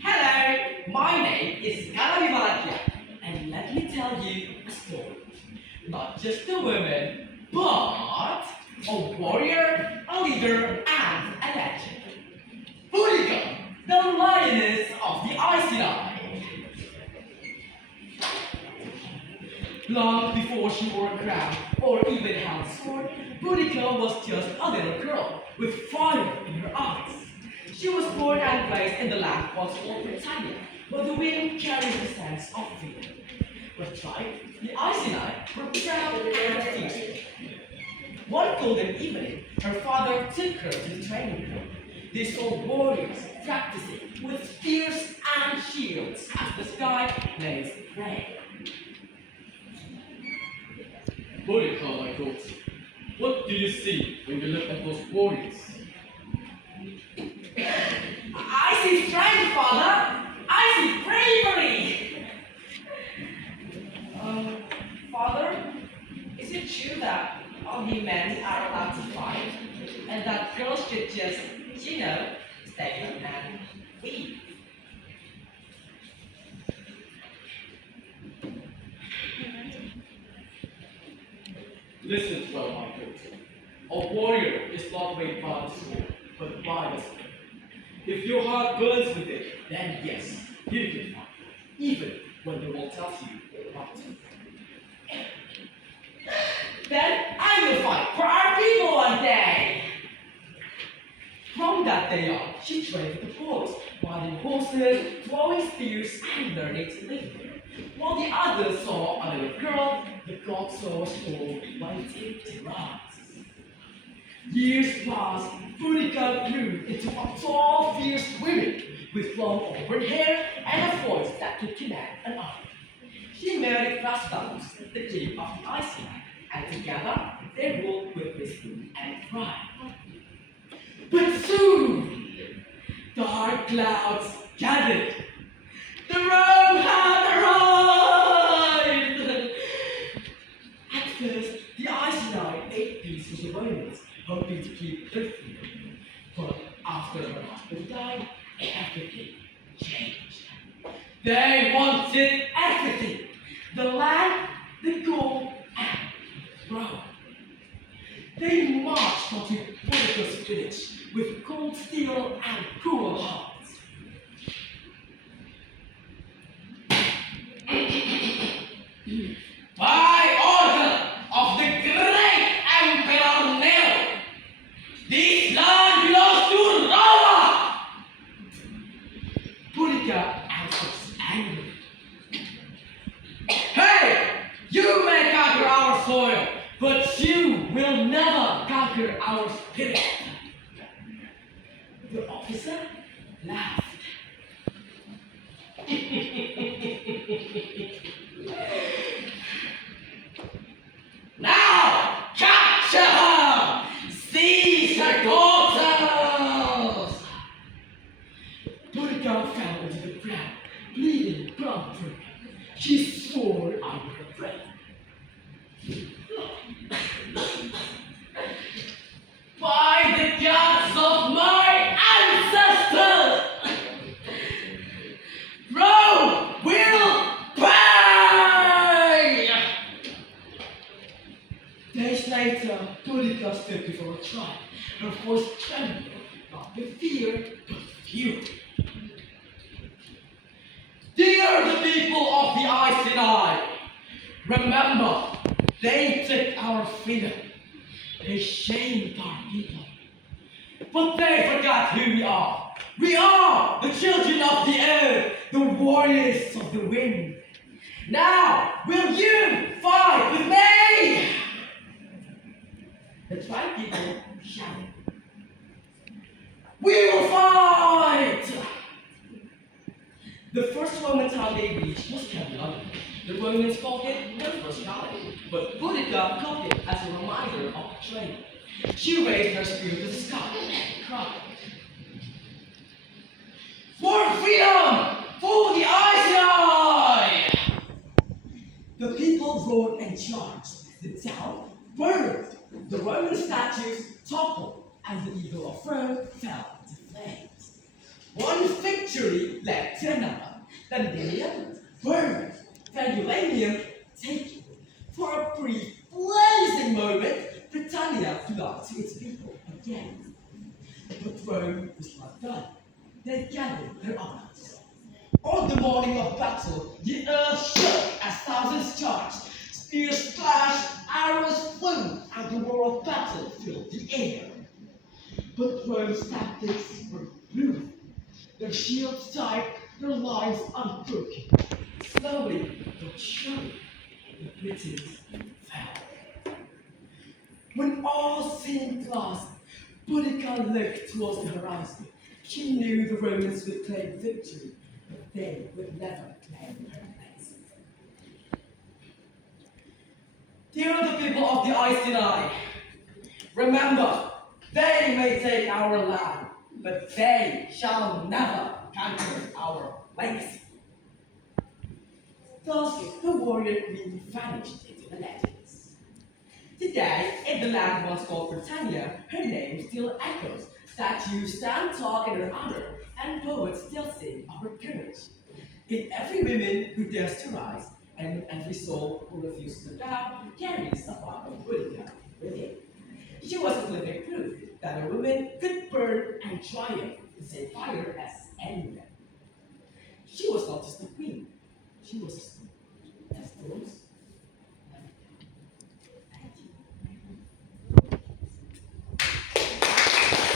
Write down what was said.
Hello, my name is and let me tell you a story. Not just a woman, but a warrior, a leader, and a legend. Burika, the lioness of the Icy Eye. Long before she wore a crown or even held a sword, Burika was just a little girl with fire in her eyes. She was born and raised in the land once called Britannia, where the wind carries the sense of freedom. Her tribe, the Iceni, were proud and fierce. One golden evening, her father took her to the training ground. They saw warriors practicing with spears and shields as the sky blazed gray. Burika, my daughter, what do you see when you look at those warriors? I see strength, father. I see bravery. Father, is it true that only men are allowed to fight, and that girls should just, stay and leave? Listen well, my daughter. A warrior is not made by the sword, but by the sword. If your heart burns with it, then yes, you can fight, even when the world tells you not to. Then I will fight for our people one day. From that day on, she trained with the boys, riding horses, throwing spears, and learning to live. While the others saw a little girl, the god saw a storm waiting to rise. Years passed, Burika grew into a tall, fierce woman with long auburn hair and a voice that could command an army. She married Rastalus, the king of the Iceland, and together they ruled with wisdom and pride. But soon, dark clouds gathered. The Rome had arrived! At first, the Iceland ate peace with the Romans, hoping to keep their freedom. But after her husband died, everything changed. They wanted everything: the land, the gold, and Rome. They marched onto Burika's village with cold steel and cruel hearts. By order of the great Emperor Nero, this land belongs to Roma! Burika answers angrily. Hey! You may conquer our soil, but you will never conquer our spirit. The officer laughed. Now, capture her! Seize her daughters! Burika fell into the ground, bleeding blood from her. She swore under her breath. By the gods of my ancestors, Rome will pay! Days later, Burika stood before a tribe. Her voice trembled, not with fear, but with fury. Dear the people of the Iceni, remember, they took our freedom. They shamed our people. But they forgot who we are. We are the children of the earth, the warriors of the wind. Now, will you fight with me? The tribe people shouted. We will fight! The first Roman town they reached was Camelot. The Romans called it their first colony, but Boudica called it as a reminder of betrayal. She raised her spear to the sky and cried, "For freedom! For the Ice! The people roared and charged. The town burned. The Roman statues toppled, and the eagle of Rome fell into flames. One victory led to another. Dandelion burned. Vandulanium taken. For a brief, blazing moment, Britannia belonged to its people again. But Rome was not done. They gathered their armies. On the morning of battle, the earth shook as thousands charged. Spears flashed, arrows flew, and the roar of battle filled the air. But Rome's tactics were brutal. Their shields tight, their lines unbroken. Slowly but surely, the Britons fell. When all seemed lost, Boudica looked towards the horizon. She knew the Romans would claim victory, but they would never claim her place. Dear the people of the Iceni, remember, they may take our land, but they shall never conquer our legacy. Thus, the warrior queen vanished into the legends. Today, in the land once called Britannia, her name still echoes. Statues stand tall in her honor, and poets still sing of her courage. In every woman who dares to rise, and in every soul who refuses to bow, carries a part of Boudica within. She was a living proof that a woman could burn and triumph the same fire as any man. She was not just a queen, she was a